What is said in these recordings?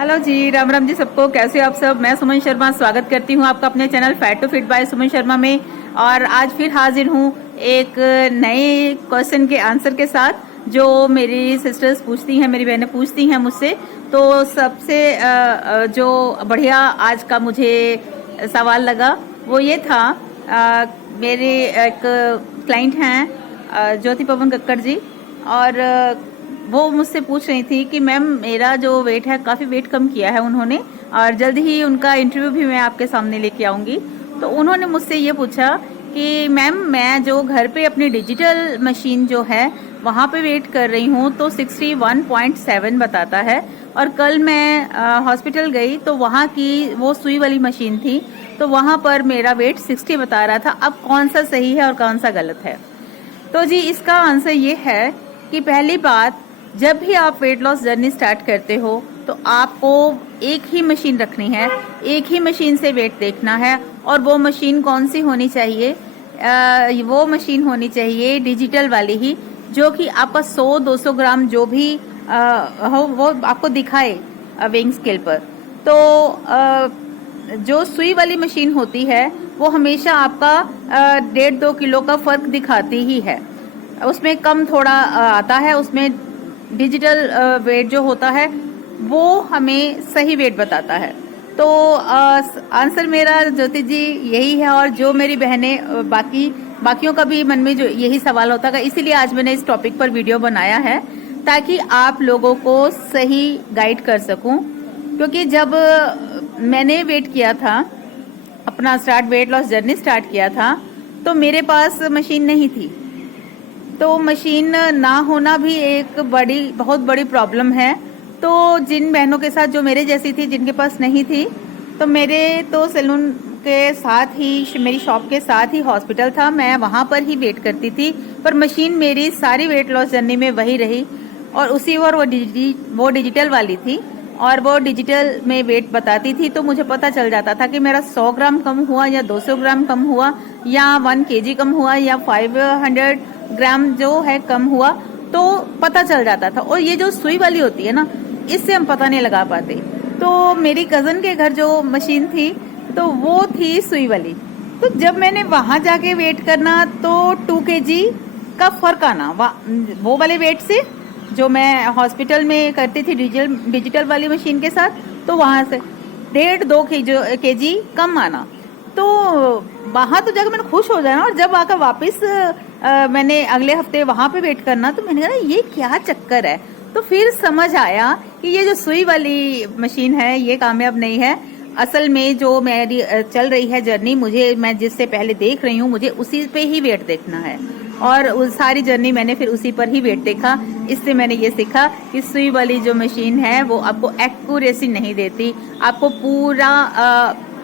Hello जी, राम राम जी सबको। कैसे हो आप सब? मैं सुमन शर्मा स्वागत करती हूँ आपका अपने channel fat to fit by Suman Sharma में। और आज फिर हाजिर हूँ एक नए क्वेश्चन के आंसर के साथ जो मेरी सिस्टर्स पूछती हैं, मेरी बहनें पूछती हैं मुझसे। तो सबसे जो बढ़िया आज का मुझे सवाल लगा वो ये था। मेरे एक क्लाइंट हैं ज्योति पवन कक्कड़ जी, और वो मुझसे पूछ रही थी कि मैम मेरा जो वेट है, काफ़ी वेट कम किया है उन्होंने, और जल्द ही उनका इंटरव्यू भी मैं आपके सामने लेके आऊँगी। तो उन्होंने मुझसे ये पूछा कि मैम मैं जो घर पे अपनी डिजिटल मशीन जो है वहाँ पे वेट कर रही हूँ तो 61.7 बताता है, और कल मैं हॉस्पिटल गई तो वहाँ की वो सुई वाली मशीन थी तो वहाँ पर मेरा वेट 60 बता रहा था। अब कौन सा सही है और कौन सा गलत है? तो जी इसका आंसर ये है कि पहली बात, जब भी आप वेट लॉस जर्नी स्टार्ट करते हो तो आपको एक ही मशीन रखनी है, एक ही मशीन से वेट देखना है। और वो मशीन कौन सी होनी चाहिए? वो मशीन होनी चाहिए डिजिटल वाली ही, जो कि आपका 100-200 ग्राम जो भी हो वो आपको दिखाए वेइंग स्केल पर। तो जो सुई वाली मशीन होती है वो हमेशा आपका 1.5-2 किलो का फर्क दिखाती ही है, उसमें कम थोड़ा आता है। उसमें डिजिटल वेट जो होता है वो हमें सही वेट बताता है। तो आंसर मेरा ज्योति जी यही है। और जो मेरी बहनें बाकियों का भी मन में जो यही सवाल होता है, इसीलिए आज मैंने इस टॉपिक पर वीडियो बनाया है ताकि आप लोगों को सही गाइड कर सकूं। क्योंकि जब मैंने वेट किया था, अपना वेट लॉस जर्नी स्टार्ट किया था, तो मेरे पास मशीन नहीं थी। तो मशीन ना होना भी एक बहुत बड़ी प्रॉब्लम है। तो जिन बहनों के साथ जो मेरे जैसी थी, जिनके पास नहीं थी, तो मेरे तो सैलून के साथ ही, मेरी शॉप के साथ ही हॉस्पिटल था, मैं वहाँ पर ही वेट करती थी। पर मशीन मेरी सारी वेट लॉस जर्नी में वही रही, और उसी और वो डिजिटल वाली थी, और वो डिजिटल में वेट बताती थी। तो मुझे पता चल जाता था कि मेरा 100 ग्राम कम हुआ या 200 ग्राम कम हुआ या 1 केजी कम हुआ या 500 ग्राम जो है कम हुआ, तो पता चल जाता था। और ये जो सुई वाली होती है ना, इससे हम पता नहीं लगा पाते। तो मेरी कजन के घर जो मशीन थी तो वो थी सुई वाली। तो जब मैंने वहां जाके वेट करना तो 2 केजी का फर्क आना वो वाले वेट से, जो मैं हॉस्पिटल में करती थी डिजिटल वाली मशीन के साथ, तो वहां से 1.5-2 केजी कम आना। तो वहां तो जाकर मैंने खुश हो जाना, और जब आकर वापस मैंने अगले हफ्ते वहां पे वेट करना, तो मैंने कहा ये क्या चक्कर है। तो फिर समझ आया कि ये जो सुई वाली मशीन है ये कामयाब नहीं है। असल में जो मेरी चल रही है जर्नी, मैं जिससे पहले देख रही हूँ, मुझे उसी पे ही वेट देखना है। और उस सारी जर्नी मैंने फिर उसी पर ही वेट देखा। इससे मैंने ये सीखा कि सुई वाली जो मशीन है वो आपको एक्यूरेसी नहीं देती, आपको पूरा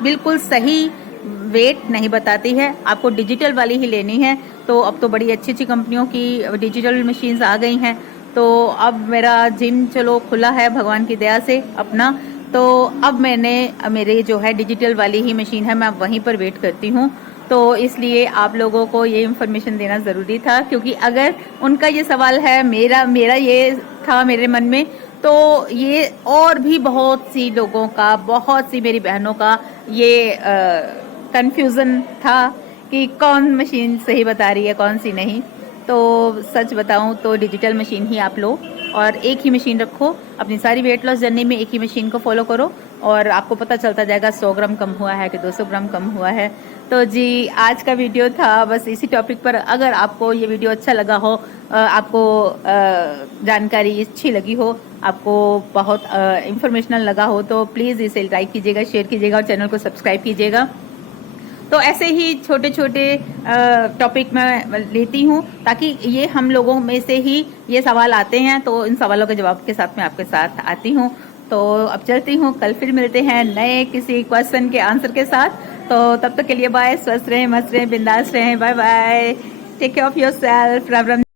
बिल्कुल सही वेट नहीं बताती है। आपको डिजिटल वाली ही लेनी है। तो अब तो बड़ी अच्छी अच्छी कंपनियों की डिजिटल मशीन्स आ गई हैं। तो अब मेरा जिम चलो खुला है भगवान की दया से अपना, तो अब मैंने मेरे जो है डिजिटल वाली ही मशीन है, मैं वहीं पर वेट करती हूँ। तो इसलिए आप लोगों को ये इन्फॉर्मेशन देना ज़रूरी था, क्योंकि अगर उनका ये सवाल है, मेरा ये था मेरे मन में, तो ये और भी बहुत सी लोगों का, बहुत सी मेरी बहनों का ये कंफ्यूजन था कि कौन मशीन सही बता रही है कौन सी नहीं। तो सच बताऊं तो डिजिटल मशीन ही आप लो, और एक ही मशीन रखो अपनी सारी वेट लॉस जर्नी में, एक ही मशीन को फॉलो करो, और आपको पता चलता जाएगा 100 ग्राम कम हुआ है कि 200 ग्राम कम हुआ है। तो जी आज का वीडियो था बस इसी टॉपिक पर। अगर आपको ये वीडियो अच्छा लगा हो, आपको जानकारी अच्छी लगी हो, आपको बहुत इंफॉर्मेशनल लगा हो, तो प्लीज़ इसे लाइक कीजिएगा, शेयर कीजिएगा और चैनल को सब्सक्राइब कीजिएगा। तो ऐसे ही छोटे छोटे टॉपिक मैं लेती हूँ, ताकि ये हम लोगों में से ही ये सवाल आते हैं, तो इन सवालों के जवाब के साथ मैं आपके साथ आती हूँ। तो अब चलती हूँ, कल फिर मिलते हैं नए किसी क्वेश्चन के आंसर के साथ। तो तब तक के लिए बाय, स्वस्थ रहें, मस्त रहें, बिंदास रहें, bye bye, take care of yourself, Ram Ram.